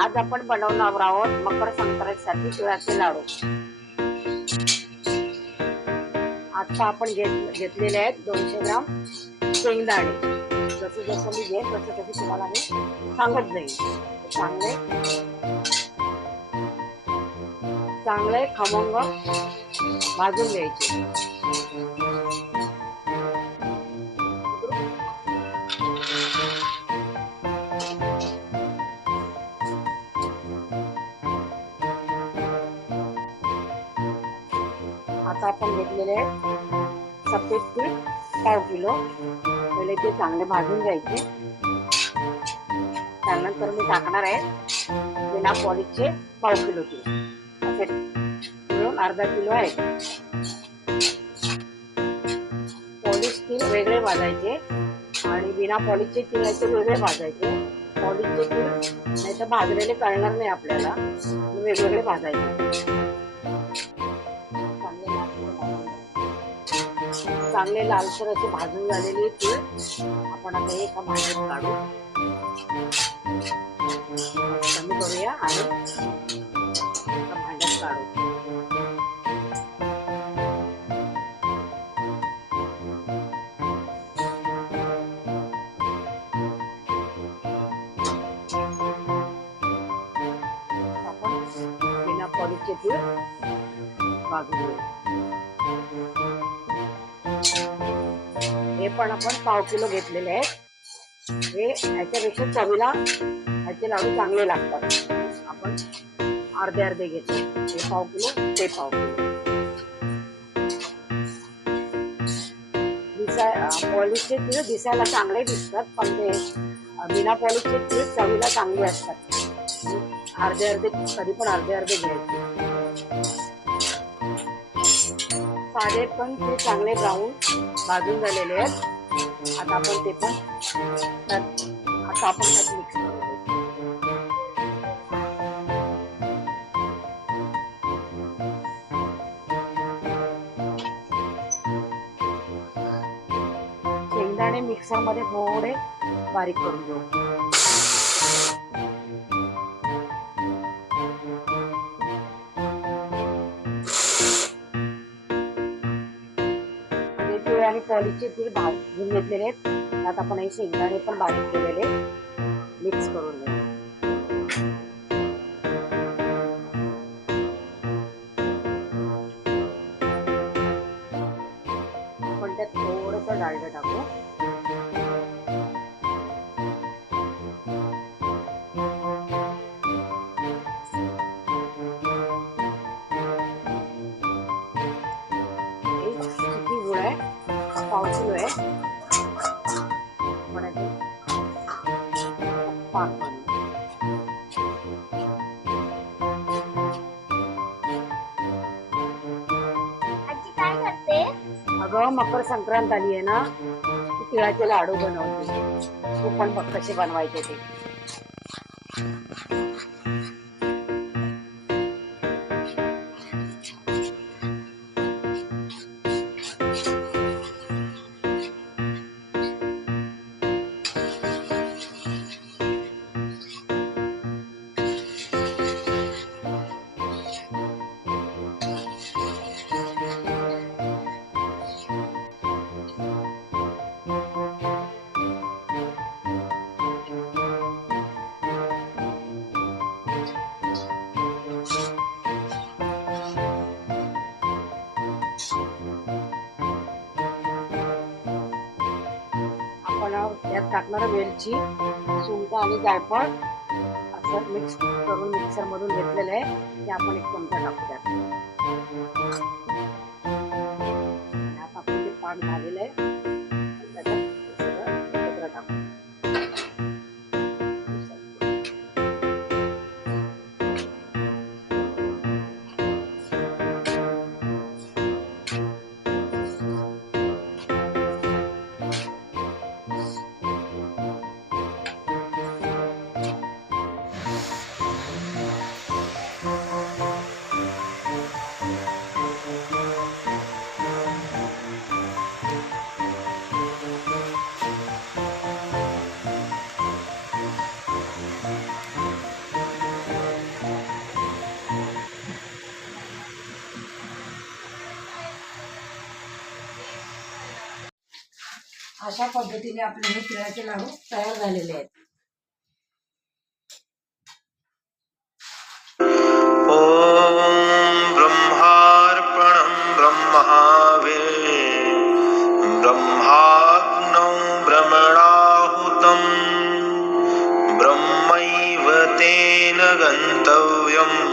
आज आपण बनवणार आहोत मकर संक्रांतीसाठी तिळाचे लाडू. आता आपण घेत घेतलेले आहेत दोनशे ग्राम शेंगदाणे जसं जसं मी घेईन तसं तसं तुम्हाला मी सांगत जाईल चांगले. चांगले खमंग भाजून घ्यायचे. आता आपण घेतलेले आहेत. सफेद पीठ पाव किलो. पहिले ते चांगले भाजून घ्यायचे. त्यानंतर मी टाकणार आहे बिना पॉलिशचे पाव किलो ते असे मिळून अर्धा किलो आहे. पॉलिश तीळ वेगळे भाजायचे आणि बिना पॉलिशचे तिळाचे वेगळे भाजायचे. पॉलिशचे तीळ नाही तर भाजलेले कळणार नाही आपल्याला. वेगवेगळे भाजायचे. चांगले लालसर असे भाजून झालेले तीळ आपण आता एका भांड्यात काढू. कमी करूया आणि एका भांड्यात काढू. आपण बिना पॉलिशचे तीळ भाजून हे पण आपण पाव किलो घेतलेले आहेत. हे याच्यापेक्षा चवीला ह्याचे लाडू चांगले लागतात. आपण अर्धे अर्धे घेतो. हे पाव किलो ते पाव किलो. दिसाय पॉलिशचे तीळ दिसायला चांगले दिसतात पण ते बिना पॉलिशचे तीळ चवीला चांगले असतात. अर्धे अर्धे कधी पण अर्धे अर्धे घ्यायचे. साधे पण ते चांगले ब्राऊन भाजून झालेले आहेत. आता आपण ते पण आता आपण त्यात मिक्स करू. शेंगदाणे मिक्सरमध्ये थोडे बारीक करून घेऊ. आणि तीळ आणि पॉलिशचे तीळ भाजून घेतलेले आहेत त्यात आपण हे शेंगदाणे पण बारीक केलेले मिक्स करून घेऊ आपण त्यात थोडस डाळडं टाकू. अगं मकर संक्रांत आली आहे ना ती तिळाचे लाडू बनवते. तू पण बघ कसे बनवायचे ते. त्यात टाकणार वेलची सुंठ आणि जायफळ. असं मिक्स करून मिक्सर मधून घेतलेलं आहे. ते आपण एक चमचा टाकूया अशा पद्धतीने आपले हे तिळाचे लाडू तयार झालेले आहेत. ॐ ब्रह्मार्पणं ब्रह्माग्नौ ब्रह्मैव तेन गन्तव्यम्।